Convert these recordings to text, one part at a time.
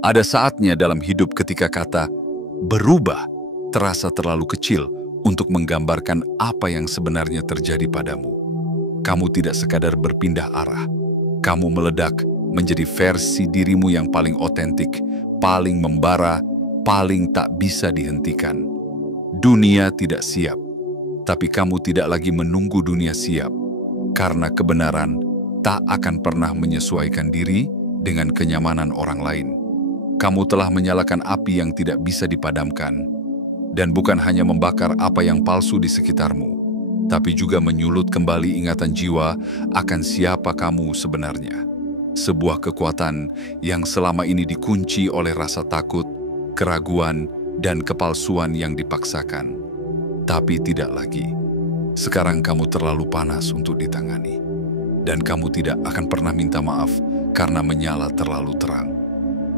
Ada saatnya dalam hidup ketika kata berubah terasa terlalu kecil untuk menggambarkan apa yang sebenarnya terjadi padamu. Kamu tidak sekadar berpindah arah. Kamu meledak menjadi versi dirimu yang paling otentik, paling membara, paling tak bisa dihentikan. Dunia tidak siap, tapi kamu tidak lagi menunggu dunia siap, karena kebenaran tak akan pernah menyesuaikan diri dengan kenyamanan orang lain. Kamu telah menyalakan api yang tidak bisa dipadamkan, dan bukan hanya membakar apa yang palsu di sekitarmu, tapi juga menyulut kembali ingatan jiwa akan siapa kamu sebenarnya. Sebuah kekuatan yang selama ini dikunci oleh rasa takut, keraguan, dan kepalsuan yang dipaksakan. Tapi tidak lagi. Sekarang kamu terlalu panas untuk ditangani. Dan kamu tidak akan pernah minta maaf karena menyala terlalu terang.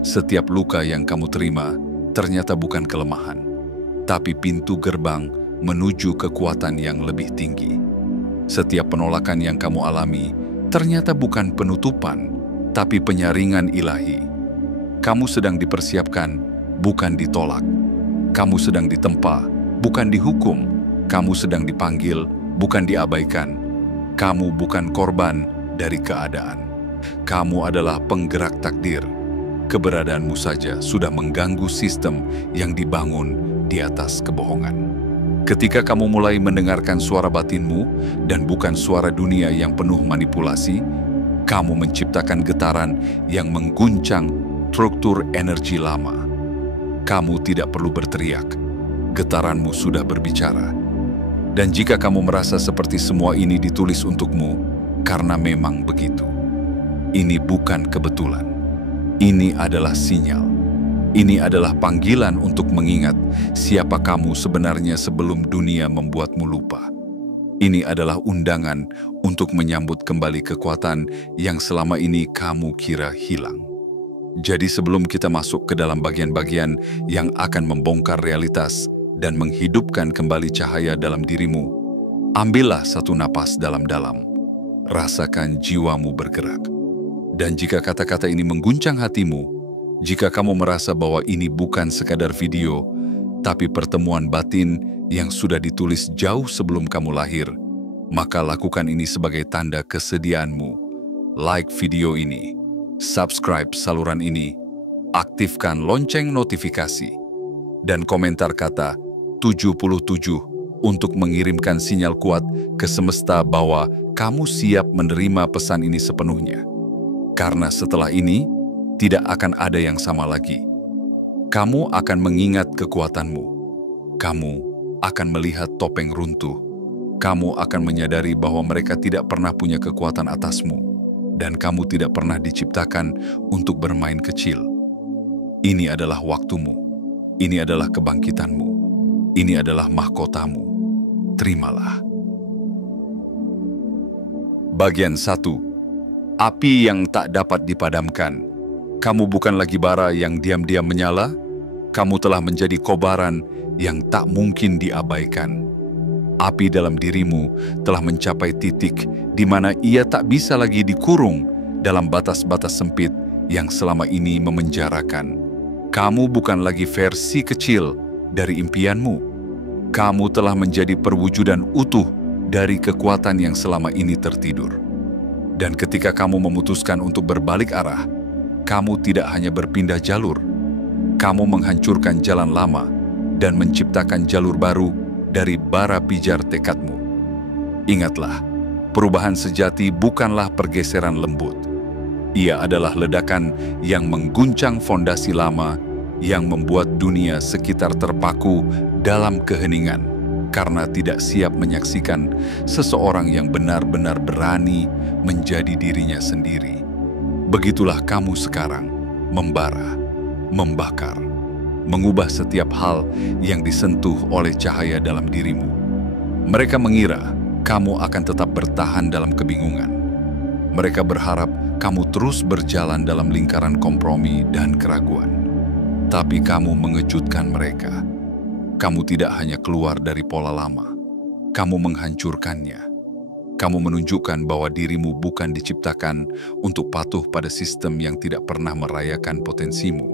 Setiap luka yang kamu terima ternyata bukan kelemahan, tapi pintu gerbang menuju kekuatan yang lebih tinggi. Setiap penolakan yang kamu alami ternyata bukan penutupan, tapi penyaringan ilahi. Kamu sedang dipersiapkan, bukan ditolak. Kamu sedang ditempa, bukan dihukum. Kamu sedang dipanggil, bukan diabaikan. Kamu bukan korban dari keadaan. Kamu adalah penggerak takdir. Keberadaanmu saja sudah mengganggu sistem yang dibangun di atas kebohongan. Ketika kamu mulai mendengarkan suara batinmu dan bukan suara dunia yang penuh manipulasi, kamu menciptakan getaran yang mengguncang struktur energi lama. Kamu tidak perlu berteriak, getaranmu sudah berbicara. Dan jika kamu merasa seperti semua ini ditulis untukmu, karena memang begitu. Ini bukan kebetulan. Ini adalah sinyal. Ini adalah panggilan untuk mengingat siapa kamu sebenarnya sebelum dunia membuatmu lupa. Ini adalah undangan untuk menyambut kembali kekuatan yang selama ini kamu kira hilang. Jadi sebelum kita masuk ke dalam bagian-bagian yang akan membongkar realitas dan menghidupkan kembali cahaya dalam dirimu, ambillah satu napas dalam-dalam. Rasakan jiwamu bergerak. Dan jika kata-kata ini mengguncang hatimu, jika kamu merasa bahwa ini bukan sekadar video, tapi pertemuan batin yang sudah ditulis jauh sebelum kamu lahir, maka lakukan ini sebagai tanda kesediaanmu. Like video ini, subscribe saluran ini, aktifkan lonceng notifikasi, dan komentar kata 77 untuk mengirimkan sinyal kuat ke semesta bahwa kamu siap menerima pesan ini sepenuhnya. Karena setelah ini, tidak akan ada yang sama lagi. Kamu akan mengingat kekuatanmu. Kamu akan melihat topeng runtuh. Kamu akan menyadari bahwa mereka tidak pernah punya kekuatan atasmu, dan kamu tidak pernah diciptakan untuk bermain kecil. Ini adalah waktumu. Ini adalah kebangkitanmu. Ini adalah mahkotamu. Terimalah. Bagian 1. Api yang tak dapat dipadamkan. Kamu bukan lagi bara yang diam-diam menyala. Kamu telah menjadi kobaran yang tak mungkin diabaikan. Api dalam dirimu telah mencapai titik di mana ia tak bisa lagi dikurung dalam batas-batas sempit yang selama ini memenjarakan. Kamu bukan lagi versi kecil dari impianmu. Kamu telah menjadi perwujudan utuh dari kekuatan yang selama ini tertidur. Dan ketika kamu memutuskan untuk berbalik arah, kamu tidak hanya berpindah jalur, kamu menghancurkan jalan lama dan menciptakan jalur baru dari bara pijar tekadmu. Ingatlah, perubahan sejati bukanlah pergeseran lembut. Ia adalah ledakan yang mengguncang fondasi lama yang membuat dunia sekitar terpaku dalam keheningan karena tidak siap menyaksikan seseorang yang benar-benar berani menjadi dirinya sendiri. Begitulah kamu sekarang, membara, membakar, mengubah setiap hal yang disentuh oleh cahaya dalam dirimu. Mereka mengira kamu akan tetap bertahan dalam kebingungan. Mereka berharap kamu terus berjalan dalam lingkaran kompromi dan keraguan. Tapi kamu mengejutkan mereka. Kamu tidak hanya keluar dari pola lama, kamu menghancurkannya. Kamu menunjukkan bahwa dirimu bukan diciptakan untuk patuh pada sistem yang tidak pernah merayakan potensimu.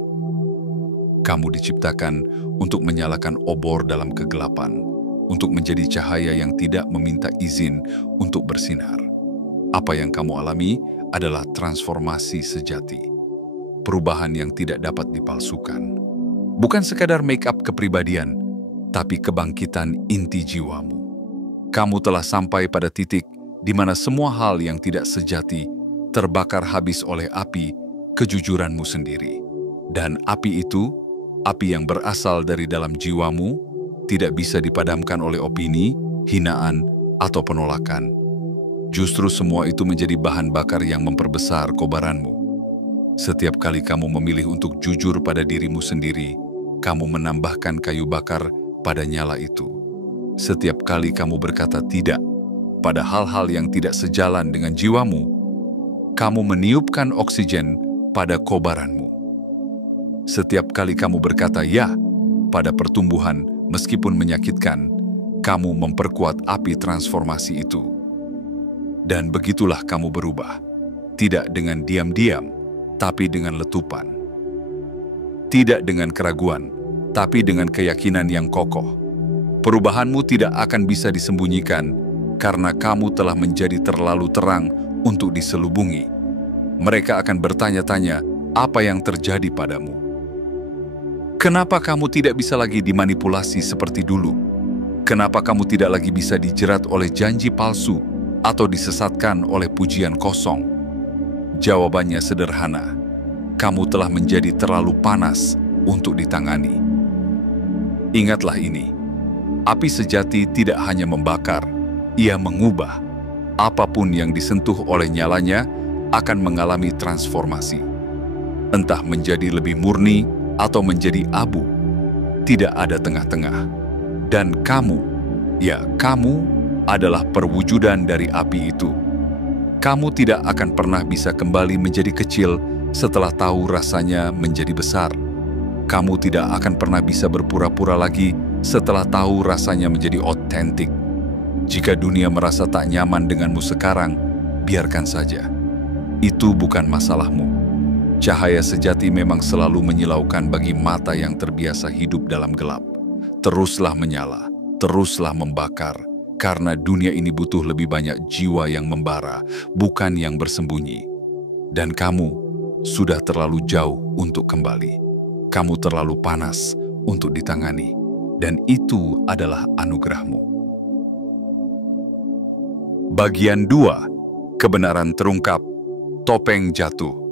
Kamu diciptakan untuk menyalakan obor dalam kegelapan, untuk menjadi cahaya yang tidak meminta izin untuk bersinar. Apa yang kamu alami adalah transformasi sejati, perubahan yang tidak dapat dipalsukan. Bukan sekadar make up kepribadian, tapi kebangkitan inti jiwamu. Kamu telah sampai pada titik di mana semua hal yang tidak sejati terbakar habis oleh api kejujuranmu sendiri. Dan api itu, api yang berasal dari dalam jiwamu, tidak bisa dipadamkan oleh opini, hinaan, atau penolakan. Justru semua itu menjadi bahan bakar yang memperbesar kobaranmu. Setiap kali kamu memilih untuk jujur pada dirimu sendiri, kamu menambahkan kayu bakar pada nyala itu. Setiap kali kamu berkata tidak pada hal-hal yang tidak sejalan dengan jiwamu, kamu meniupkan oksigen pada kobaranmu. Setiap kali kamu berkata ya pada pertumbuhan meskipun menyakitkan, kamu memperkuat api transformasi itu. Dan begitulah kamu berubah, tidak dengan diam-diam, tapi dengan letupan. Tidak dengan keraguan, tapi dengan keyakinan yang kokoh. Perubahanmu tidak akan bisa disembunyikan karena kamu telah menjadi terlalu terang untuk diselubungi. Mereka akan bertanya-tanya apa yang terjadi padamu. Kenapa kamu tidak bisa lagi dimanipulasi seperti dulu? Kenapa kamu tidak lagi bisa dijerat oleh janji palsu atau disesatkan oleh pujian kosong? Jawabannya sederhana. Kamu telah menjadi terlalu panas untuk ditangani. Ingatlah ini. Api sejati tidak hanya membakar, ia mengubah. Apapun yang disentuh oleh nyalanya akan mengalami transformasi. Entah menjadi lebih murni atau menjadi abu. Tidak ada tengah-tengah. Dan kamu, ya kamu adalah perwujudan dari api itu. Kamu tidak akan pernah bisa kembali menjadi kecil setelah tahu rasanya menjadi besar. Kamu tidak akan pernah bisa berpura-pura lagi setelah tahu rasanya menjadi otentik. Jika dunia merasa tak nyaman denganmu sekarang, biarkan saja. Itu bukan masalahmu. Cahaya sejati memang selalu menyilaukan bagi mata yang terbiasa hidup dalam gelap. Teruslah menyala, teruslah membakar, karena dunia ini butuh lebih banyak jiwa yang membara, bukan yang bersembunyi. Dan kamu sudah terlalu jauh untuk kembali. Kamu terlalu panas untuk ditangani. Dan itu adalah anugerahmu. Bagian 2. Kebenaran terungkap, topeng jatuh.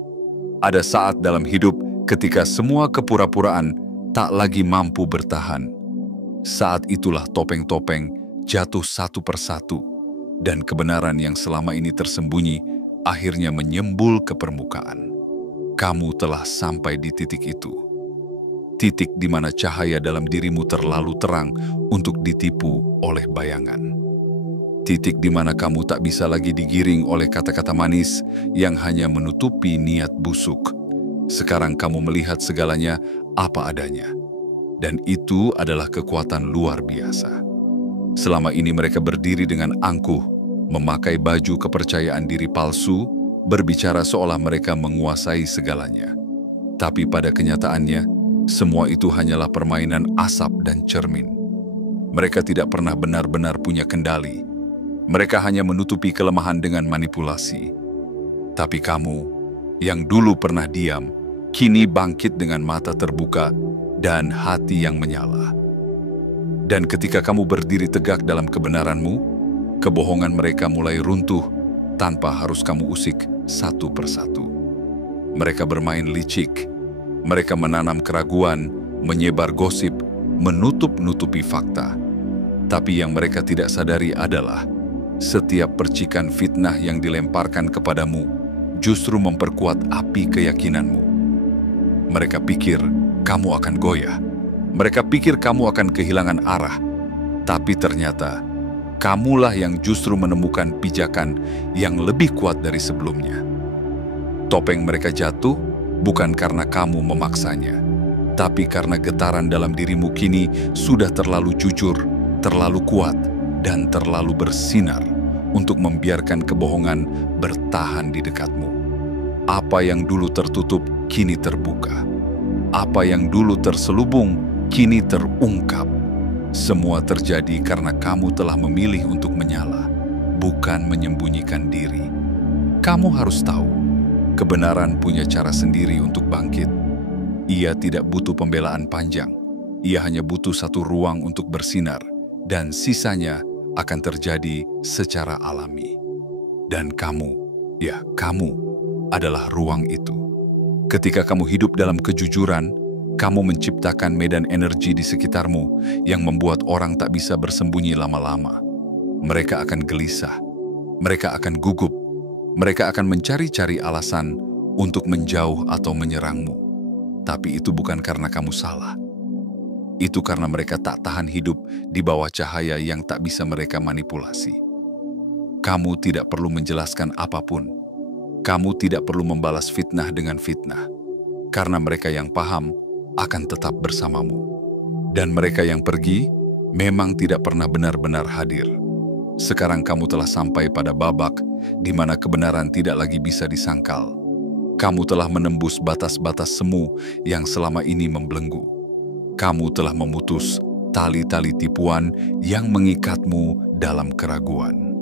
Ada saat dalam hidup ketika semua kepura-puraan tak lagi mampu bertahan. Saat itulah topeng-topeng jatuh satu persatu, dan kebenaran yang selama ini tersembunyi akhirnya menyembul ke permukaan. Kamu telah sampai di titik itu. Titik di mana cahaya dalam dirimu terlalu terang untuk ditipu oleh bayangan. Titik di mana kamu tak bisa lagi digiring oleh kata-kata manis yang hanya menutupi niat busuk. Sekarang kamu melihat segalanya apa adanya. Dan itu adalah kekuatan luar biasa. Selama ini mereka berdiri dengan angkuh, memakai baju kepercayaan diri palsu, berbicara seolah mereka menguasai segalanya. Tapi pada kenyataannya, semua itu hanyalah permainan asap dan cermin. Mereka tidak pernah benar-benar punya kendali. Mereka hanya menutupi kelemahan dengan manipulasi. Tapi kamu, yang dulu pernah diam, kini bangkit dengan mata terbuka dan hati yang menyala. Dan ketika kamu berdiri tegak dalam kebenaranmu, kebohongan mereka mulai runtuh tanpa harus kamu usik satu persatu. Mereka bermain licik. Mereka menanam keraguan, menyebar gosip, menutup-nutupi fakta. Tapi yang mereka tidak sadari adalah setiap percikan fitnah yang dilemparkan kepadamu justru memperkuat api keyakinanmu. Mereka pikir kamu akan goyah. Mereka pikir kamu akan kehilangan arah. Tapi ternyata kamulah yang justru menemukan pijakan yang lebih kuat dari sebelumnya. Topeng mereka jatuh bukan karena kamu memaksanya, tapi karena getaran dalam dirimu kini sudah terlalu jujur, terlalu kuat, dan terlalu bersinar untuk membiarkan kebohongan bertahan di dekatmu. Apa yang dulu tertutup kini terbuka. Apa yang dulu terselubung, kini terungkap. Semua terjadi karena kamu telah memilih untuk menyala, bukan menyembunyikan diri. Kamu harus tahu, kebenaran punya cara sendiri untuk bangkit. Ia tidak butuh pembelaan panjang. Ia hanya butuh satu ruang untuk bersinar, dan sisanya akan terjadi secara alami. Dan kamu, ya kamu, adalah ruang itu. Ketika kamu hidup dalam kejujuran, kamu menciptakan medan energi di sekitarmu yang membuat orang tak bisa bersembunyi lama-lama. Mereka akan gelisah, mereka akan gugup, mereka akan mencari-cari alasan untuk menjauh atau menyerangmu. Tapi itu bukan karena kamu salah. Itu karena mereka tak tahan hidup di bawah cahaya yang tak bisa mereka manipulasi. Kamu tidak perlu menjelaskan apapun. Kamu tidak perlu membalas fitnah dengan fitnah. Karena mereka yang paham akan tetap bersamamu. Dan mereka yang pergi memang tidak pernah benar-benar hadir. Sekarang kamu telah sampai pada babak di mana kebenaran tidak lagi bisa disangkal. Kamu telah menembus batas-batas semu yang selama ini membelenggu. Kamu telah memutus tali-tali tipuan yang mengikatmu dalam keraguan.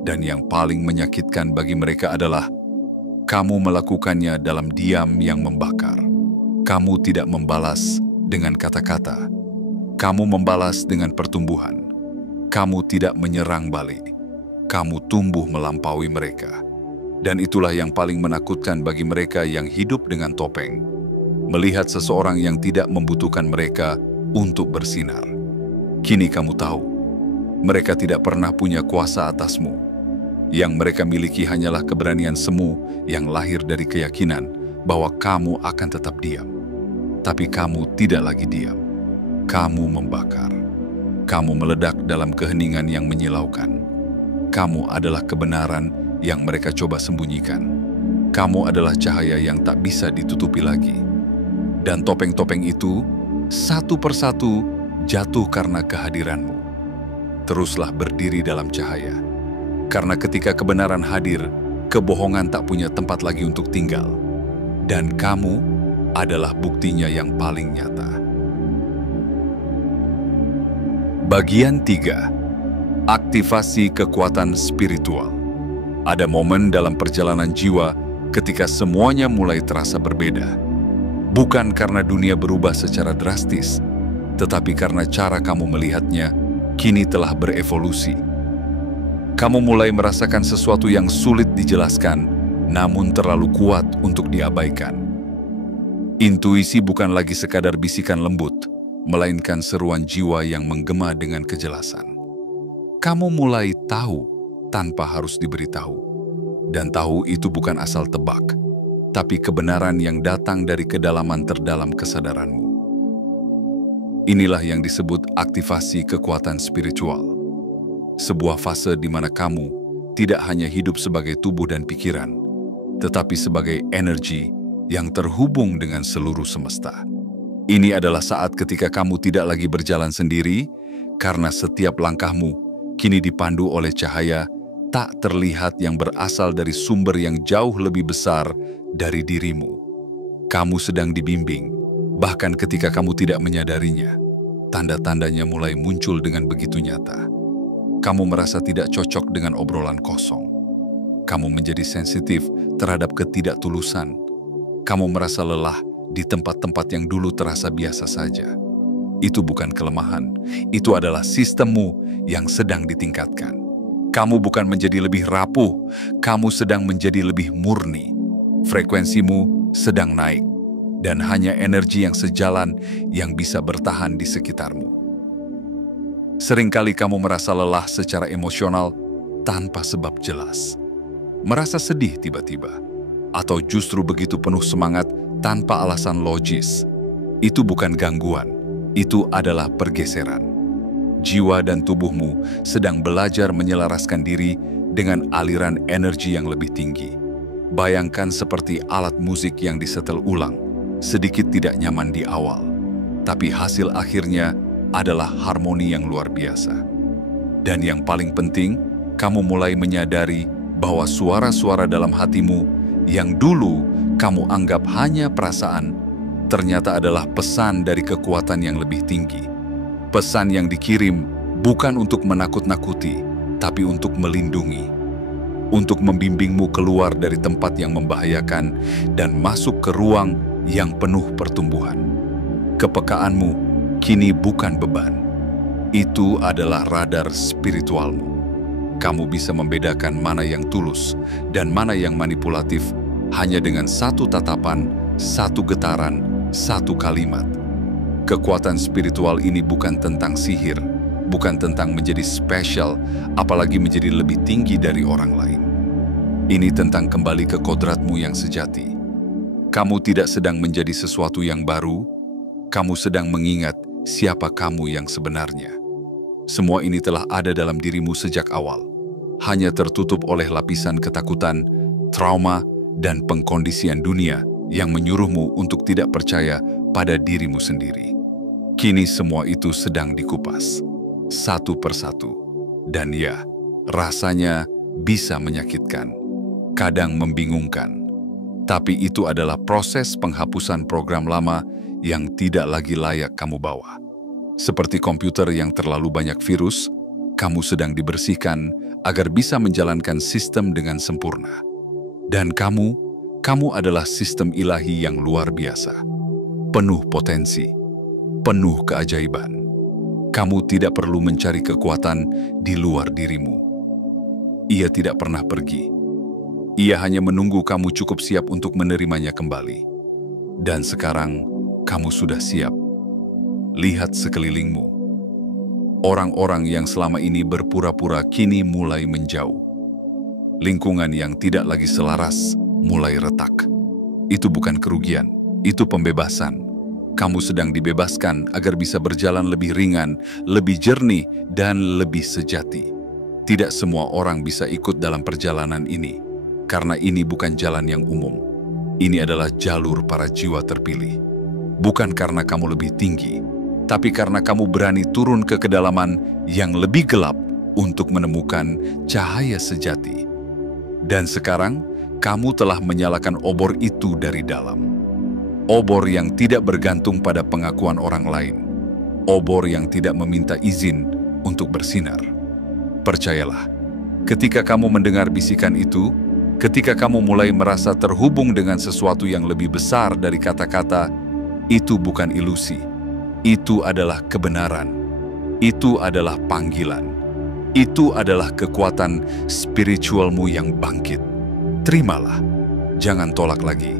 Dan yang paling menyakitkan bagi mereka adalah kamu melakukannya dalam diam yang membakar. Kamu tidak membalas dengan kata-kata. Kamu membalas dengan pertumbuhan. Kamu tidak menyerang balik. Kamu tumbuh melampaui mereka. Dan itulah yang paling menakutkan bagi mereka yang hidup dengan topeng. Melihat seseorang yang tidak membutuhkan mereka untuk bersinar. Kini kamu tahu, mereka tidak pernah punya kuasa atasmu. Yang mereka miliki hanyalah keberanian semu yang lahir dari keyakinan bahwa kamu akan tetap diam. Tapi kamu tidak lagi diam. Kamu membakar. Kamu meledak dalam keheningan yang menyilaukan. Kamu adalah kebenaran yang mereka coba sembunyikan. Kamu adalah cahaya yang tak bisa ditutupi lagi. Dan topeng-topeng itu, satu persatu, jatuh karena kehadiranmu. Teruslah berdiri dalam cahaya. Karena ketika kebenaran hadir, kebohongan tak punya tempat lagi untuk tinggal. Dan kamu adalah buktinya yang paling nyata. Bagian 3. Aktivasi kekuatan spiritual. Ada momen dalam perjalanan jiwa ketika semuanya mulai terasa berbeda. Bukan karena dunia berubah secara drastis, tetapi karena cara kamu melihatnya kini telah berevolusi. Kamu mulai merasakan sesuatu yang sulit dijelaskan, namun terlalu kuat untuk diabaikan. Intuisi bukan lagi sekadar bisikan lembut, melainkan seruan jiwa yang menggema dengan kejelasan. Kamu mulai tahu tanpa harus diberitahu. Dan tahu itu bukan asal tebak, tapi kebenaran yang datang dari kedalaman terdalam kesadaranmu. Inilah yang disebut aktivasi kekuatan spiritual. Sebuah fase di mana kamu tidak hanya hidup sebagai tubuh dan pikiran, tetapi sebagai energi yang terhubung dengan seluruh semesta. Ini adalah saat ketika kamu tidak lagi berjalan sendiri, karena setiap langkahmu kini dipandu oleh cahaya tak terlihat yang berasal dari sumber yang jauh lebih besar dari dirimu. Kamu sedang dibimbing, bahkan ketika kamu tidak menyadarinya. Tanda-tandanya mulai muncul dengan begitu nyata. Kamu merasa tidak cocok dengan obrolan kosong. Kamu menjadi sensitif terhadap ketidaktulusan. Kamu merasa lelah di tempat-tempat yang dulu terasa biasa saja. Itu bukan kelemahan, itu adalah sistemmu yang sedang ditingkatkan. Kamu bukan menjadi lebih rapuh, kamu sedang menjadi lebih murni. Frekuensimu sedang naik, dan hanya energi yang sejalan yang bisa bertahan di sekitarmu. Seringkali kamu merasa lelah secara emosional tanpa sebab jelas. Merasa sedih tiba-tiba, atau justru begitu penuh semangat tanpa alasan logis. Itu bukan gangguan, itu adalah pergeseran. Jiwa dan tubuhmu sedang belajar menyelaraskan diri dengan aliran energi yang lebih tinggi. Bayangkan seperti alat musik yang disetel ulang, sedikit tidak nyaman di awal, tapi hasil akhirnya adalah harmoni yang luar biasa. Dan yang paling penting, kamu mulai menyadari bahwa suara-suara dalam hatimu yang dulu kamu anggap hanya perasaan, ternyata adalah pesan dari kekuatan yang lebih tinggi. Pesan yang dikirim bukan untuk menakut-nakuti, tapi untuk melindungi. Untuk membimbingmu keluar dari tempat yang membahayakan dan masuk ke ruang yang penuh pertumbuhan. Kepekaanmu kini bukan beban. Itu adalah radar spiritualmu. Kamu bisa membedakan mana yang tulus dan mana yang manipulatif hanya dengan satu tatapan, satu getaran, satu kalimat. Kekuatan spiritual ini bukan tentang sihir, bukan tentang menjadi spesial, apalagi menjadi lebih tinggi dari orang lain. Ini tentang kembali ke kodratmu yang sejati. Kamu tidak sedang menjadi sesuatu yang baru, kamu sedang mengingat siapa kamu yang sebenarnya. Semua ini telah ada dalam dirimu sejak awal, hanya tertutup oleh lapisan ketakutan, trauma, dan pengkondisian dunia yang menyuruhmu untuk tidak percaya pada dirimu sendiri. Kini semua itu sedang dikupas, satu persatu. Dan ya, rasanya bisa menyakitkan, kadang membingungkan. Tapi itu adalah proses penghapusan program lama yang tidak lagi layak kamu bawa. Seperti komputer yang terlalu banyak virus, kamu sedang dibersihkan agar bisa menjalankan sistem dengan sempurna. Dan kamu adalah sistem ilahi yang luar biasa, penuh potensi, penuh keajaiban. Kamu tidak perlu mencari kekuatan di luar dirimu. Ia tidak pernah pergi. Ia hanya menunggu kamu cukup siap untuk menerimanya kembali. Dan sekarang, kamu sudah siap. Lihat sekelilingmu. Orang-orang yang selama ini berpura-pura kini mulai menjauh. Lingkungan yang tidak lagi selaras mulai retak. Itu bukan kerugian, itu pembebasan. Kamu sedang dibebaskan agar bisa berjalan lebih ringan, lebih jernih, dan lebih sejati. Tidak semua orang bisa ikut dalam perjalanan ini, karena ini bukan jalan yang umum. Ini adalah jalur para jiwa terpilih. Bukan karena kamu lebih tinggi, tapi karena kamu berani turun ke kedalaman yang lebih gelap untuk menemukan cahaya sejati. Dan sekarang, kamu telah menyalakan obor itu dari dalam. Obor yang tidak bergantung pada pengakuan orang lain. Obor yang tidak meminta izin untuk bersinar. Percayalah, ketika kamu mendengar bisikan itu, ketika kamu mulai merasa terhubung dengan sesuatu yang lebih besar dari kata-kata, itu bukan ilusi. Itu adalah kebenaran. Itu adalah panggilan. Itu adalah kekuatan spiritualmu yang bangkit. Terimalah, jangan tolak lagi.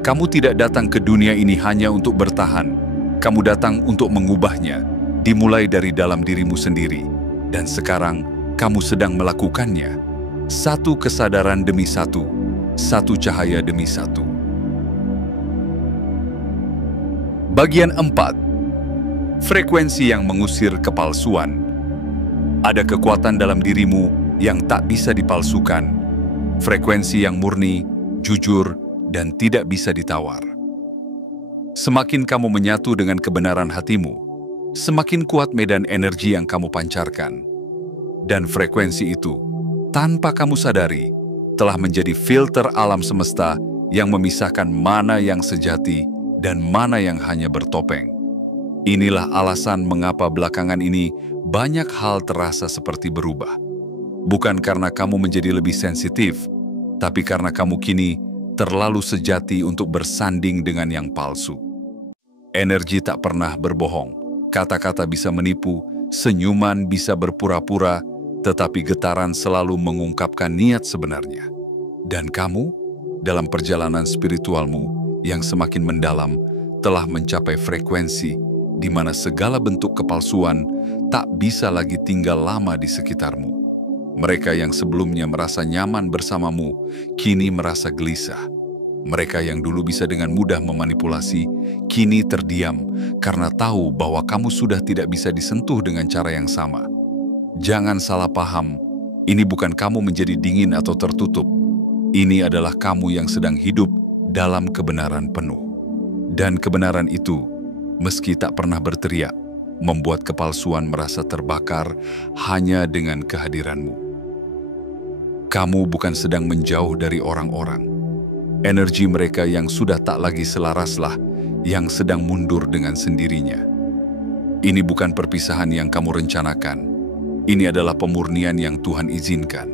Kamu tidak datang ke dunia ini hanya untuk bertahan. Kamu datang untuk mengubahnya, dimulai dari dalam dirimu sendiri. Dan sekarang, kamu sedang melakukannya. Satu kesadaran demi satu cahaya demi satu. Bagian 4. Frekuensi yang mengusir kepalsuan. Ada kekuatan dalam dirimu yang tak bisa dipalsukan. Frekuensi yang murni, jujur, dan tidak bisa ditawar. Semakin kamu menyatu dengan kebenaran hatimu, semakin kuat medan energi yang kamu pancarkan. Dan frekuensi itu, tanpa kamu sadari, telah menjadi filter alam semesta yang memisahkan mana yang sejati dan mana yang hanya bertopeng. Inilah alasan mengapa belakangan ini banyak hal terasa seperti berubah. Bukan karena kamu menjadi lebih sensitif, tapi karena kamu kini terlalu sejati untuk bersanding dengan yang palsu. Energi tak pernah berbohong, kata-kata bisa menipu, senyuman bisa berpura-pura, tetapi getaran selalu mengungkapkan niat sebenarnya. Dan kamu, dalam perjalanan spiritualmu yang semakin mendalam, telah mencapai frekuensi di mana segala bentuk kepalsuan tak bisa lagi tinggal lama di sekitarmu. Mereka yang sebelumnya merasa nyaman bersamamu, kini merasa gelisah. Mereka yang dulu bisa dengan mudah memanipulasi, kini terdiam karena tahu bahwa kamu sudah tidak bisa disentuh dengan cara yang sama. Jangan salah paham, ini bukan kamu menjadi dingin atau tertutup. Ini adalah kamu yang sedang hidup dalam kebenaran penuh. Dan kebenaran itu, meski tak pernah berteriak, membuat kepalsuan merasa terbakar hanya dengan kehadiranmu. Kamu bukan sedang menjauh dari orang-orang. Energi mereka yang sudah tak lagi selaraslah yang sedang mundur dengan sendirinya. Ini bukan perpisahan yang kamu rencanakan. Ini adalah pemurnian yang Tuhan izinkan.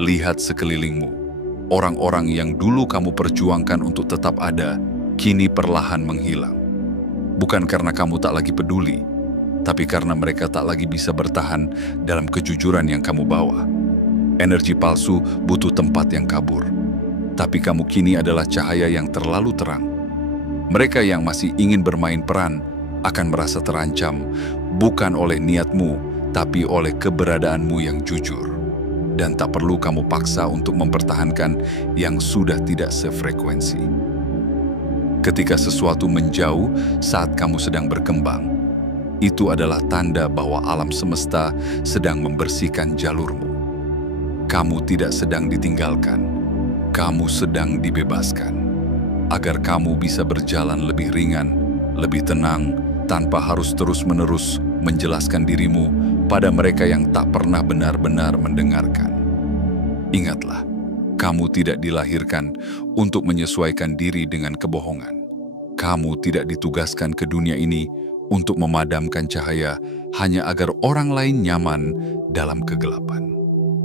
Lihat sekelilingmu. Orang-orang yang dulu kamu perjuangkan untuk tetap ada, kini perlahan menghilang. Bukan karena kamu tak lagi peduli, tapi karena mereka tak lagi bisa bertahan dalam kejujuran yang kamu bawa. Energi palsu butuh tempat yang kabur. Tapi kamu kini adalah cahaya yang terlalu terang. Mereka yang masih ingin bermain peran akan merasa terancam, bukan oleh niatmu, tapi oleh keberadaanmu yang jujur. Dan tak perlu kamu paksa untuk mempertahankan yang sudah tidak sefrekuensi. Ketika sesuatu menjauh saat kamu sedang berkembang, itu adalah tanda bahwa alam semesta sedang membersihkan jalurmu. Kamu tidak sedang ditinggalkan, kamu sedang dibebaskan. Agar kamu bisa berjalan lebih ringan, lebih tenang, tanpa harus terus-menerus menjelaskan dirimu pada mereka yang tak pernah benar-benar mendengarkan. Ingatlah, kamu tidak dilahirkan untuk menyesuaikan diri dengan kebohongan. Kamu tidak ditugaskan ke dunia ini untuk memadamkan cahaya hanya agar orang lain nyaman dalam kegelapan.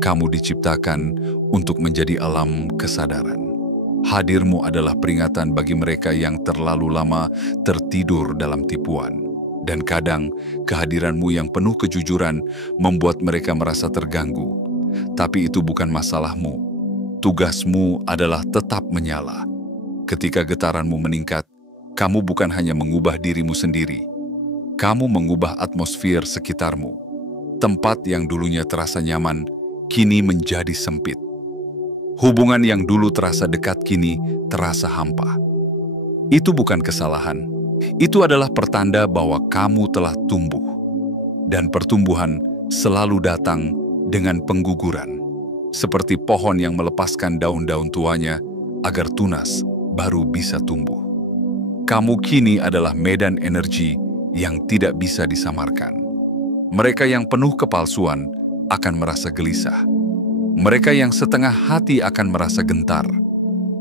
Kamu diciptakan untuk menjadi alam kesadaran. Hadirmu adalah peringatan bagi mereka yang terlalu lama tertidur dalam tipuan. Dan kadang, kehadiranmu yang penuh kejujuran membuat mereka merasa terganggu. Tapi itu bukan masalahmu. Tugasmu adalah tetap menyala. Ketika getaranmu meningkat, kamu bukan hanya mengubah dirimu sendiri. Kamu mengubah atmosfer sekitarmu. Tempat yang dulunya terasa nyaman, kini menjadi sempit. Hubungan yang dulu terasa dekat kini terasa hampa. Itu bukan kesalahan. Itu adalah pertanda bahwa kamu telah tumbuh. Dan pertumbuhan selalu datang dengan pengguguran. Seperti pohon yang melepaskan daun-daun tuanya agar tunas baru bisa tumbuh. Kamu kini adalah medan energi yang tidak bisa disamarkan. Mereka yang penuh kepalsuan akan merasa gelisah. Mereka yang setengah hati akan merasa gentar,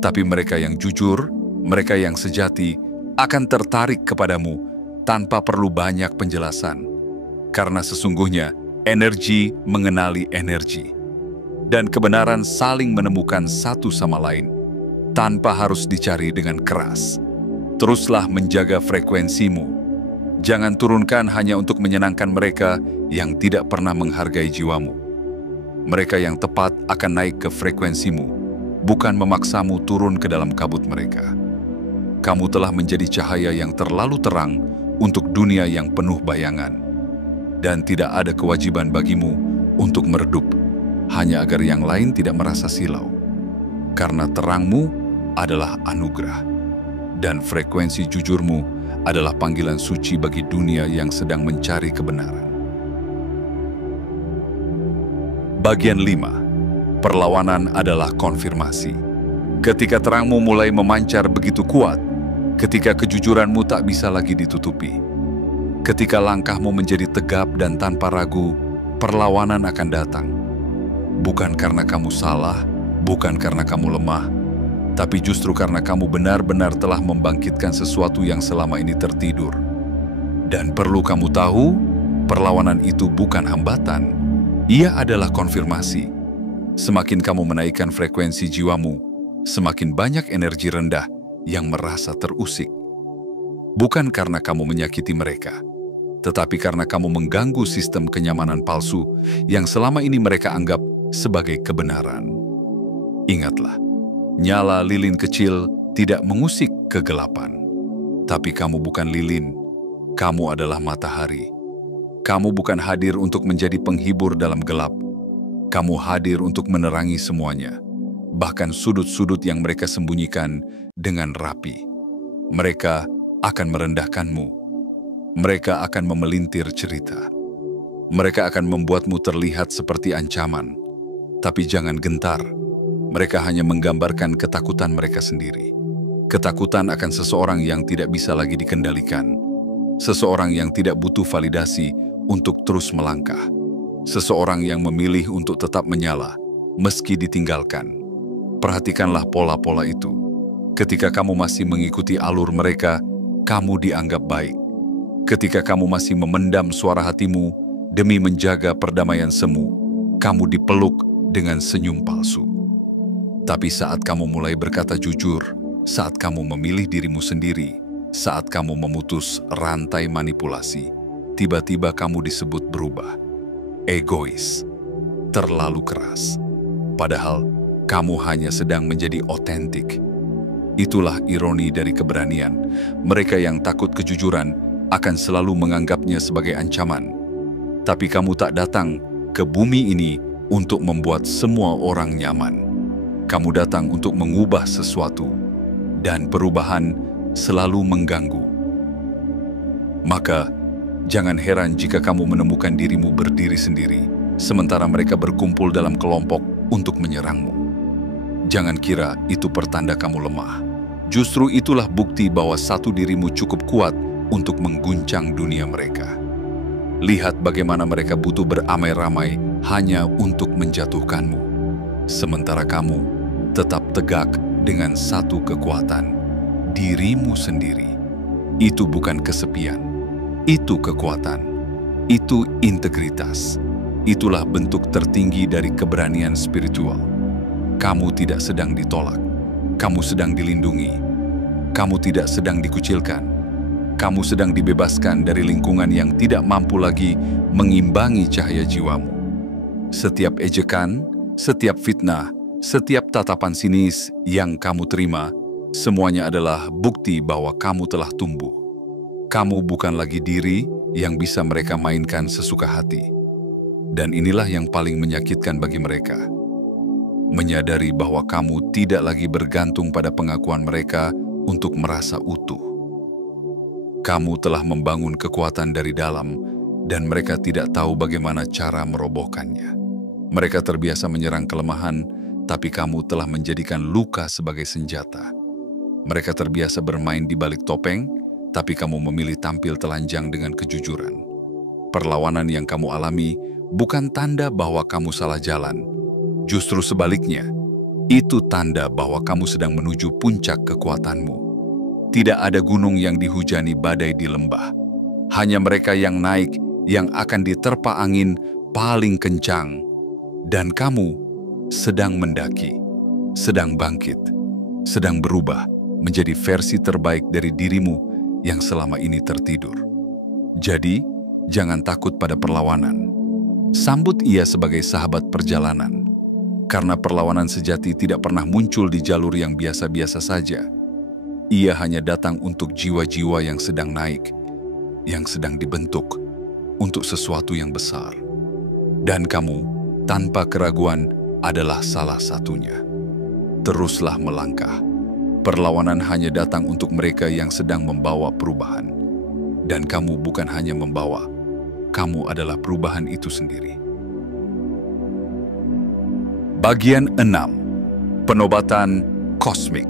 tapi mereka yang jujur, mereka yang sejati, akan tertarik kepadamu tanpa perlu banyak penjelasan. Karena sesungguhnya, energi mengenali energi. Dan kebenaran saling menemukan satu sama lain, tanpa harus dicari dengan keras. Teruslah menjaga frekuensimu. Jangan turunkan hanya untuk menyenangkan mereka yang tidak pernah menghargai jiwamu. Mereka yang tepat akan naik ke frekuensimu, bukan memaksamu turun ke dalam kabut mereka. Kamu telah menjadi cahaya yang terlalu terang untuk dunia yang penuh bayangan. Dan tidak ada kewajiban bagimu untuk meredup, hanya agar yang lain tidak merasa silau. Karena terangmu adalah anugerah, dan frekuensi jujurmu adalah panggilan suci bagi dunia yang sedang mencari kebenaran. Bagian 5. Perlawanan adalah konfirmasi. Ketika terangmu mulai memancar begitu kuat, ketika kejujuranmu tak bisa lagi ditutupi, ketika langkahmu menjadi tegap dan tanpa ragu, perlawanan akan datang. Bukan karena kamu salah, bukan karena kamu lemah, tapi justru karena kamu benar-benar telah membangkitkan sesuatu yang selama ini tertidur. Dan perlu kamu tahu, perlawanan itu bukan hambatan. Ia adalah konfirmasi. Semakin kamu menaikkan frekuensi jiwamu, semakin banyak energi rendah yang merasa terusik. Bukan karena kamu menyakiti mereka, tetapi karena kamu mengganggu sistem kenyamanan palsu yang selama ini mereka anggap sebagai kebenaran. Ingatlah, nyala lilin kecil tidak mengusik kegelapan. Tapi kamu bukan lilin, kamu adalah matahari. Kamu bukan hadir untuk menjadi penghibur dalam gelap. Kamu hadir untuk menerangi semuanya, bahkan sudut-sudut yang mereka sembunyikan dengan rapi. Mereka akan merendahkanmu. Mereka akan memelintir cerita. Mereka akan membuatmu terlihat seperti ancaman. Tapi jangan gentar. Mereka hanya menggambarkan ketakutan mereka sendiri. Ketakutan akan seseorang yang tidak bisa lagi dikendalikan. Seseorang yang tidak butuh validasi untuk terus melangkah. Seseorang yang memilih untuk tetap menyala, meski ditinggalkan. Perhatikanlah pola-pola itu. Ketika kamu masih mengikuti alur mereka, kamu dianggap baik. Ketika kamu masih memendam suara hatimu demi menjaga perdamaian semu, kamu dipeluk dengan senyum palsu. Tapi saat kamu mulai berkata jujur, saat kamu memilih dirimu sendiri, saat kamu memutus rantai manipulasi, tiba-tiba kamu disebut berubah, egois, terlalu keras. Padahal kamu hanya sedang menjadi otentik. Itulah ironi dari keberanian. Mereka yang takut kejujuran akan selalu menganggapnya sebagai ancaman. Tapi kamu tak datang ke bumi ini untuk membuat semua orang nyaman. Kamu datang untuk mengubah sesuatu, dan perubahan selalu mengganggu. Maka, jangan heran jika kamu menemukan dirimu berdiri sendiri, sementara mereka berkumpul dalam kelompok untuk menyerangmu. Jangan kira itu pertanda kamu lemah. Justru itulah bukti bahwa satu dirimu cukup kuat untuk mengguncang dunia mereka. Lihat bagaimana mereka butuh beramai-ramai hanya untuk menjatuhkanmu. Sementara kamu tetap tegak dengan satu kekuatan, dirimu sendiri. Itu bukan kesepian, itu kekuatan, itu integritas. Itulah bentuk tertinggi dari keberanian spiritual. Kamu tidak sedang ditolak, kamu sedang dilindungi. Kamu tidak sedang dikucilkan, kamu sedang dibebaskan dari lingkungan yang tidak mampu lagi mengimbangi cahaya jiwamu. Setiap ejekan, setiap fitnah, setiap tatapan sinis yang kamu terima, semuanya adalah bukti bahwa kamu telah tumbuh. Kamu bukan lagi diri yang bisa mereka mainkan sesuka hati. Dan inilah yang paling menyakitkan bagi mereka. Menyadari bahwa kamu tidak lagi bergantung pada pengakuan mereka untuk merasa utuh. Kamu telah membangun kekuatan dari dalam, dan mereka tidak tahu bagaimana cara merobohkannya. Mereka terbiasa menyerang kelemahan, tapi kamu telah menjadikan luka sebagai senjata. Mereka terbiasa bermain di balik topeng, tapi kamu memilih tampil telanjang dengan kejujuran. Perlawanan yang kamu alami bukan tanda bahwa kamu salah jalan. Justru sebaliknya, itu tanda bahwa kamu sedang menuju puncak kekuatanmu. Tidak ada gunung yang dihujani badai di lembah. Hanya mereka yang naik yang akan diterpa angin paling kencang. Dan kamu sedang mendaki, sedang bangkit, sedang berubah menjadi versi terbaik dari dirimu yang selama ini tertidur. Jadi, jangan takut pada perlawanan. Sambut ia sebagai sahabat perjalanan. Karena perlawanan sejati tidak pernah muncul di jalur yang biasa-biasa saja. Ia hanya datang untuk jiwa-jiwa yang sedang naik, yang sedang dibentuk untuk sesuatu yang besar. Dan kamu, tanpa keraguan, adalah salah satunya. Teruslah melangkah. Perlawanan hanya datang untuk mereka yang sedang membawa perubahan. Dan kamu bukan hanya membawa, kamu adalah perubahan itu sendiri. Bagian 6. Penobatan kosmik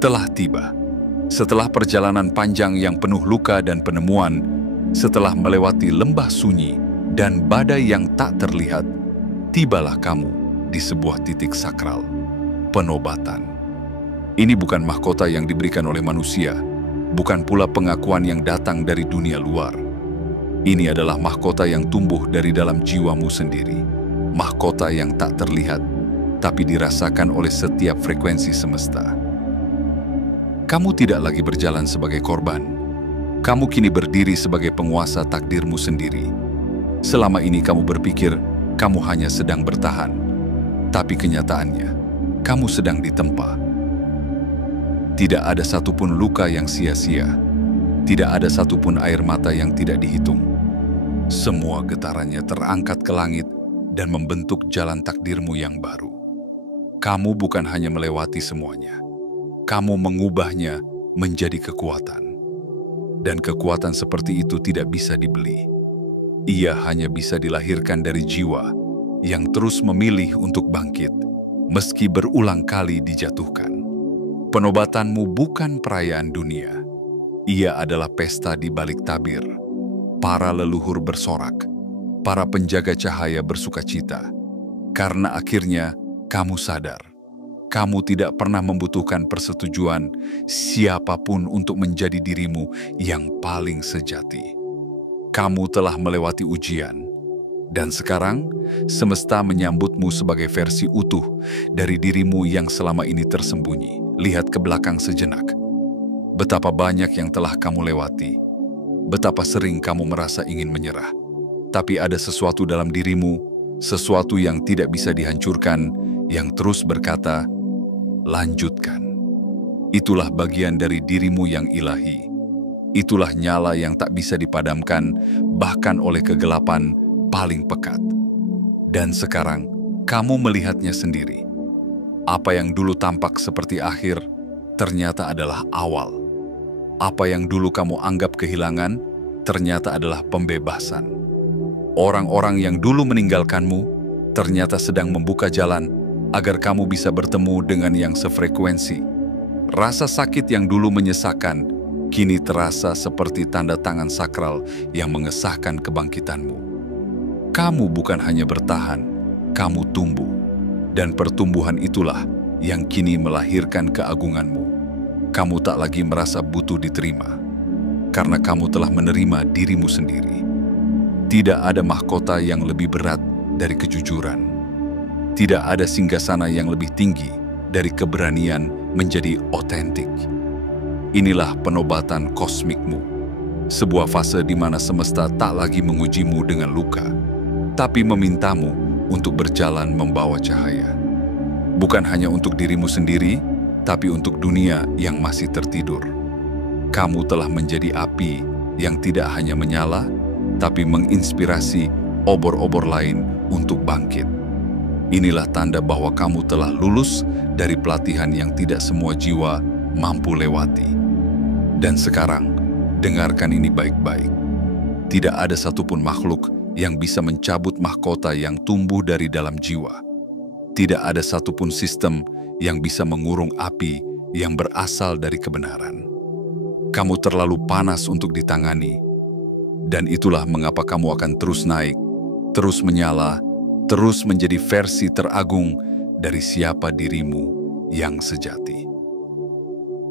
telah tiba. Setelah perjalanan panjang yang penuh luka dan penemuan, setelah melewati lembah sunyi dan badai yang tak terlihat, tibalah kamu di sebuah titik sakral, penobatan. Ini bukan mahkota yang diberikan oleh manusia, bukan pula pengakuan yang datang dari dunia luar. Ini adalah mahkota yang tumbuh dari dalam jiwamu sendiri, mahkota yang tak terlihat, tapi dirasakan oleh setiap frekuensi semesta. Kamu tidak lagi berjalan sebagai korban. Kamu kini berdiri sebagai penguasa takdirmu sendiri. Selama ini kamu berpikir kamu hanya sedang bertahan, tapi kenyataannya, kamu sedang ditempa. Tidak ada satupun luka yang sia-sia. Tidak ada satupun air mata yang tidak dihitung. Semua getarannya terangkat ke langit dan membentuk jalan takdirmu yang baru. Kamu bukan hanya melewati semuanya. Kamu mengubahnya menjadi kekuatan. Dan kekuatan seperti itu tidak bisa dibeli. Ia hanya bisa dilahirkan dari jiwa yang terus memilih untuk bangkit, meski berulang kali dijatuhkan. Penobatanmu bukan perayaan dunia. Ia adalah pesta di balik tabir. Para leluhur bersorak, para penjaga cahaya bersukacita, karena akhirnya kamu sadar Kamu tidak pernah membutuhkan persetujuan siapapun untuk menjadi dirimu yang paling sejati. Kamu telah melewati ujian, dan sekarang semesta menyambutmu sebagai versi utuh dari dirimu yang selama ini tersembunyi. Lihat ke belakang sejenak. Betapa banyak yang telah kamu lewati. Betapa sering kamu merasa ingin menyerah. Tapi ada sesuatu dalam dirimu, sesuatu yang tidak bisa dihancurkan, yang terus berkata, lanjutkan. Itulah bagian dari dirimu yang ilahi. Itulah nyala yang tak bisa dipadamkan, bahkan oleh kegelapan paling pekat. Dan sekarang, kamu melihatnya sendiri. Apa yang dulu tampak seperti akhir, ternyata adalah awal. Apa yang dulu kamu anggap kehilangan, ternyata adalah pembebasan. Orang-orang yang dulu meninggalkanmu, ternyata sedang membuka jalan agar kamu bisa bertemu dengan yang sefrekuensi. Rasa sakit yang dulu menyesakan, kini terasa seperti tanda tangan sakral yang mengesahkan kebangkitanmu. Kamu bukan hanya bertahan, kamu tumbuh. Dan pertumbuhan itulah yang kini melahirkan keagunganmu. Kamu tak lagi merasa butuh diterima, karena kamu telah menerima dirimu sendiri. Tidak ada mahkota yang lebih berat dari kejujuran. Tidak ada singgasana yang lebih tinggi dari keberanian menjadi otentik. Inilah penobatan kosmikmu, sebuah fase di mana semesta tak lagi mengujimu dengan luka, tapi memintamu untuk berjalan membawa cahaya. Bukan hanya untuk dirimu sendiri, tapi untuk dunia yang masih tertidur. Kamu telah menjadi api yang tidak hanya menyala, tapi menginspirasi obor-obor lain untuk bangkit. Inilah tanda bahwa kamu telah lulus dari pelatihan yang tidak semua jiwa mampu lewati. Dan sekarang, dengarkan ini baik-baik. Tidak ada satupun makhluk yang bisa mencabut mahkota yang tumbuh dari dalam jiwa. Tidak ada satupun sistem yang bisa mengurung api yang berasal dari kebenaran. Kamu terlalu panas untuk ditangani, dan itulah mengapa kamu akan terus naik, terus menyala, terus menjadi versi teragung dari siapa dirimu yang sejati.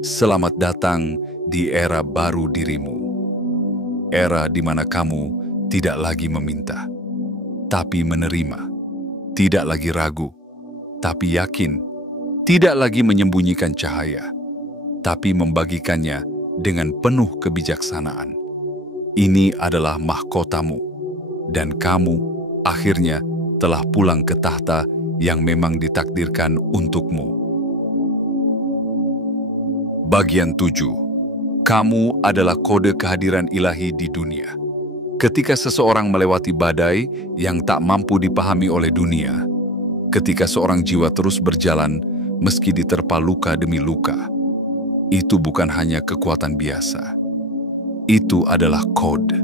Selamat datang di era baru dirimu. Era di mana kamu tidak lagi meminta, tapi menerima. Tidak lagi ragu, tapi yakin. Tidak lagi menyembunyikan cahaya, tapi membagikannya dengan penuh kebijaksanaan. Ini adalah mahkotamu, dan kamu akhirnya telah pulang ke tahta yang memang ditakdirkan untukmu. Bagian 7. Kamu adalah kode kehadiran ilahi di dunia. Ketika seseorang melewati badai yang tak mampu dipahami oleh dunia, ketika seorang jiwa terus berjalan meski diterpa luka demi luka, itu bukan hanya kekuatan biasa. Itu adalah kode.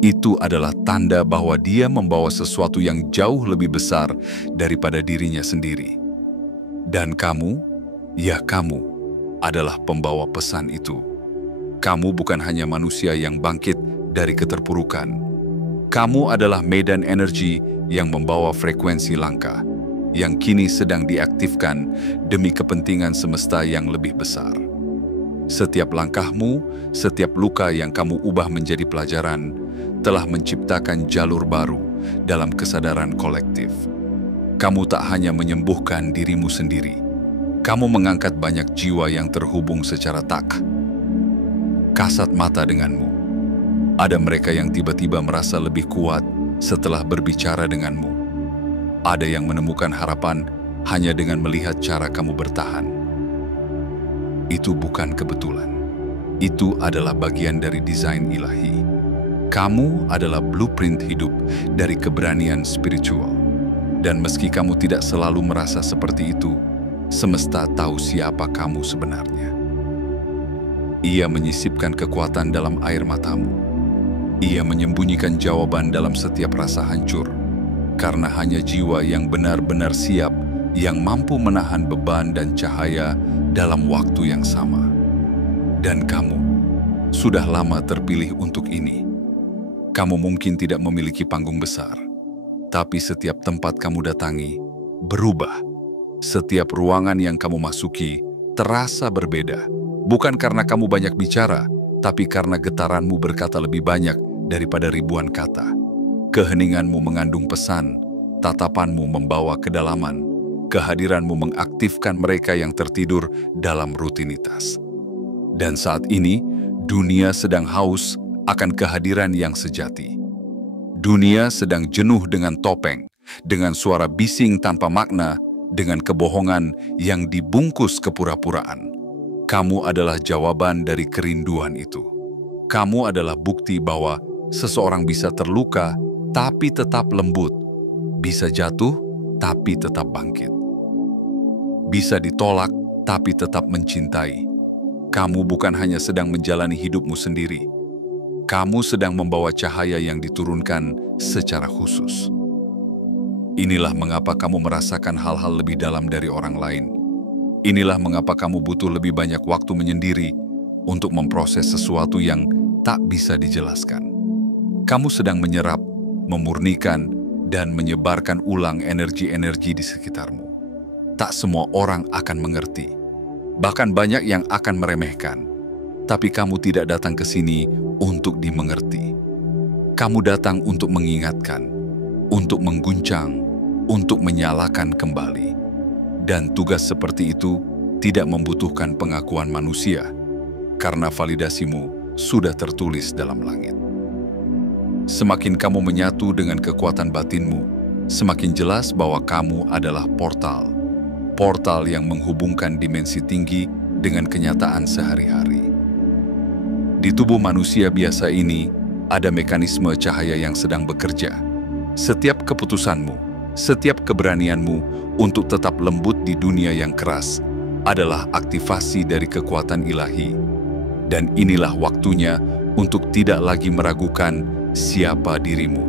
Itu adalah tanda bahwa dia membawa sesuatu yang jauh lebih besar daripada dirinya sendiri. Dan kamu, ya kamu, adalah pembawa pesan itu. Kamu bukan hanya manusia yang bangkit dari keterpurukan. Kamu adalah medan energi yang membawa frekuensi langka, yang kini sedang diaktifkan demi kepentingan semesta yang lebih besar. Setiap langkahmu, setiap luka yang kamu ubah menjadi pelajaran, telah menciptakan jalur baru dalam kesadaran kolektif. Kamu tak hanya menyembuhkan dirimu sendiri, kamu mengangkat banyak jiwa yang terhubung secara tak kasat mata denganmu. Ada mereka yang tiba-tiba merasa lebih kuat setelah berbicara denganmu. Ada yang menemukan harapan hanya dengan melihat cara kamu bertahan. Itu bukan kebetulan. Itu adalah bagian dari desain ilahi. Kamu adalah blueprint hidup dari keberanian spiritual. Dan meski kamu tidak selalu merasa seperti itu, semesta tahu siapa kamu sebenarnya. Ia menyisipkan kekuatan dalam air matamu. Ia menyembunyikan jawaban dalam setiap rasa hancur. Karena hanya jiwa yang benar-benar siap yang mampu menahan beban dan cahaya dalam waktu yang sama. Dan kamu sudah lama terpilih untuk ini. Kamu mungkin tidak memiliki panggung besar, tapi setiap tempat kamu datangi berubah. Setiap ruangan yang kamu masuki terasa berbeda, bukan karena kamu banyak bicara, tapi karena getaranmu berkata lebih banyak daripada ribuan kata. Keheninganmu mengandung pesan, tatapanmu membawa kedalaman, kehadiranmu mengaktifkan mereka yang tertidur dalam rutinitas. Dan saat ini, dunia sedang haus akan kehadiran yang sejati. Dunia sedang jenuh dengan topeng, dengan suara bising tanpa makna, dengan kebohongan yang dibungkus kepura-puraan. Kamu adalah jawaban dari kerinduan itu. Kamu adalah bukti bahwa seseorang bisa terluka, tapi tetap lembut. Bisa jatuh, tapi tetap bangkit. Bisa ditolak, tapi tetap mencintai. Kamu bukan hanya sedang menjalani hidupmu sendiri. Kamu sedang membawa cahaya yang diturunkan secara khusus. Inilah mengapa kamu merasakan hal-hal lebih dalam dari orang lain. Inilah mengapa kamu butuh lebih banyak waktu menyendiri untuk memproses sesuatu yang tak bisa dijelaskan. Kamu sedang menyerap, memurnikan, dan menyebarkan ulang energi-energi di sekitarmu. Tak semua orang akan mengerti. Bahkan banyak yang akan meremehkan. Tapi kamu tidak datang ke sini untuk dimengerti. Kamu datang untuk mengingatkan, untuk mengguncang, untuk menyalakan kembali. Dan tugas seperti itu tidak membutuhkan pengakuan manusia, karena validasimu sudah tertulis dalam langit. Semakin kamu menyatu dengan kekuatan batinmu, semakin jelas bahwa kamu adalah portal. Portal yang menghubungkan dimensi tinggi dengan kenyataan sehari-hari. Di tubuh manusia biasa ini, ada mekanisme cahaya yang sedang bekerja. Setiap keputusanmu, setiap keberanianmu untuk tetap lembut di dunia yang keras adalah aktivasi dari kekuatan ilahi. Dan inilah waktunya untuk tidak lagi meragukan siapa dirimu.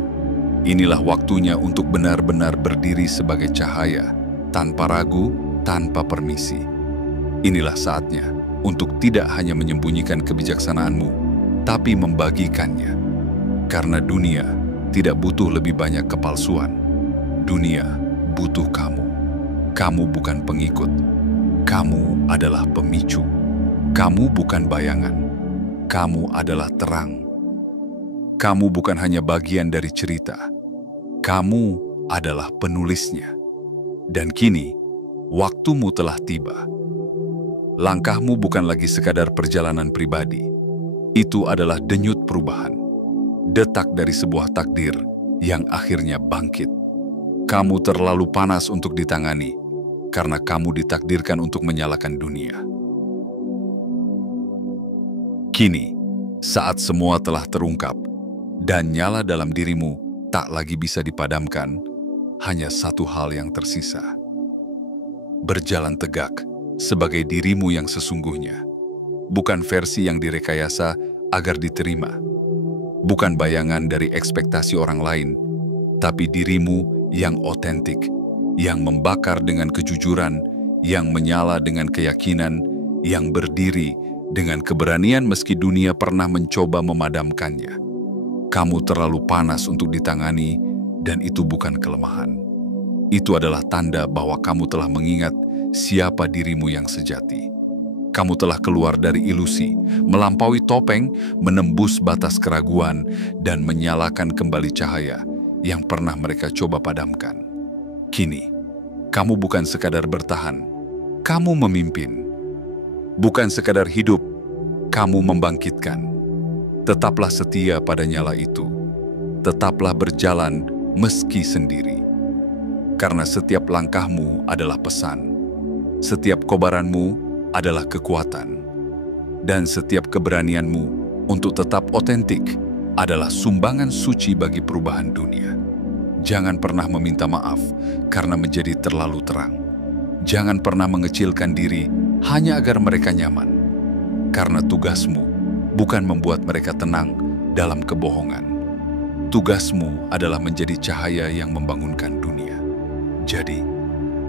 Inilah waktunya untuk benar-benar berdiri sebagai cahaya, tanpa ragu, tanpa permisi. Inilah saatnya untuk tidak hanya menyembunyikan kebijaksanaanmu, tapi membagikannya. Karena dunia tidak butuh lebih banyak kepalsuan. Dunia butuh kamu. Kamu bukan pengikut. Kamu adalah pemicu. Kamu bukan bayangan. Kamu adalah terang. Kamu bukan hanya bagian dari cerita. Kamu adalah penulisnya. Dan kini, waktumu telah tiba. Langkahmu bukan lagi sekadar perjalanan pribadi. Itu adalah denyut perubahan. Detak dari sebuah takdir yang akhirnya bangkit. Kamu terlalu panas untuk ditangani, karena kamu ditakdirkan untuk menyalakan dunia. Kini, saat semua telah terungkap, dan nyala dalam dirimu tak lagi bisa dipadamkan, hanya satu hal yang tersisa. Berjalan tegak sebagai dirimu yang sesungguhnya. Bukan versi yang direkayasa agar diterima. Bukan bayangan dari ekspektasi orang lain, tapi dirimu yang otentik, yang membakar dengan kejujuran, yang menyala dengan keyakinan, yang berdiri dengan keberanian meski dunia pernah mencoba memadamkannya. Kamu terlalu panas untuk ditangani, dan itu bukan kelemahan. Itu adalah tanda bahwa kamu telah mengingat siapa dirimu yang sejati. Kamu telah keluar dari ilusi, melampaui topeng, menembus batas keraguan, dan menyalakan kembali cahaya yang pernah mereka coba padamkan. Kini, kamu bukan sekadar bertahan, kamu memimpin. Bukan sekadar hidup, kamu membangkitkan. Tetaplah setia pada nyala itu. Tetaplah berjalan meski sendiri. Karena setiap langkahmu adalah pesan. Setiap kobaranmu adalah kekuatan. Dan setiap keberanianmu untuk tetap otentik adalah sumbangan suci bagi perubahan dunia. Jangan pernah meminta maaf karena menjadi terlalu terang. Jangan pernah mengecilkan diri hanya agar mereka nyaman. Karena tugasmu bukan membuat mereka tenang dalam kebohongan. Tugasmu adalah menjadi cahaya yang membangunkan dunia. Jadi,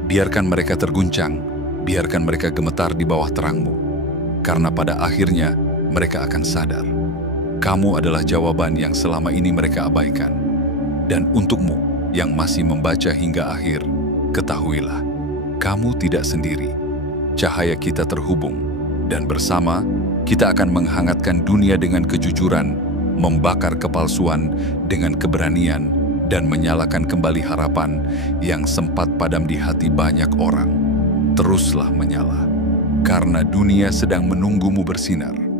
biarkan mereka terguncang, biarkan mereka gemetar di bawah terangmu. Karena pada akhirnya, mereka akan sadar. Kamu adalah jawaban yang selama ini mereka abaikan. Dan untukmu yang masih membaca hingga akhir, ketahuilah, kamu tidak sendiri. Cahaya kita terhubung, dan bersama kita akan menghangatkan dunia dengan kejujuran, membakar kepalsuan dengan keberanian, dan menyalakan kembali harapan yang sempat padam di hati banyak orang. Teruslah menyala, karena dunia sedang menunggumu bersinar.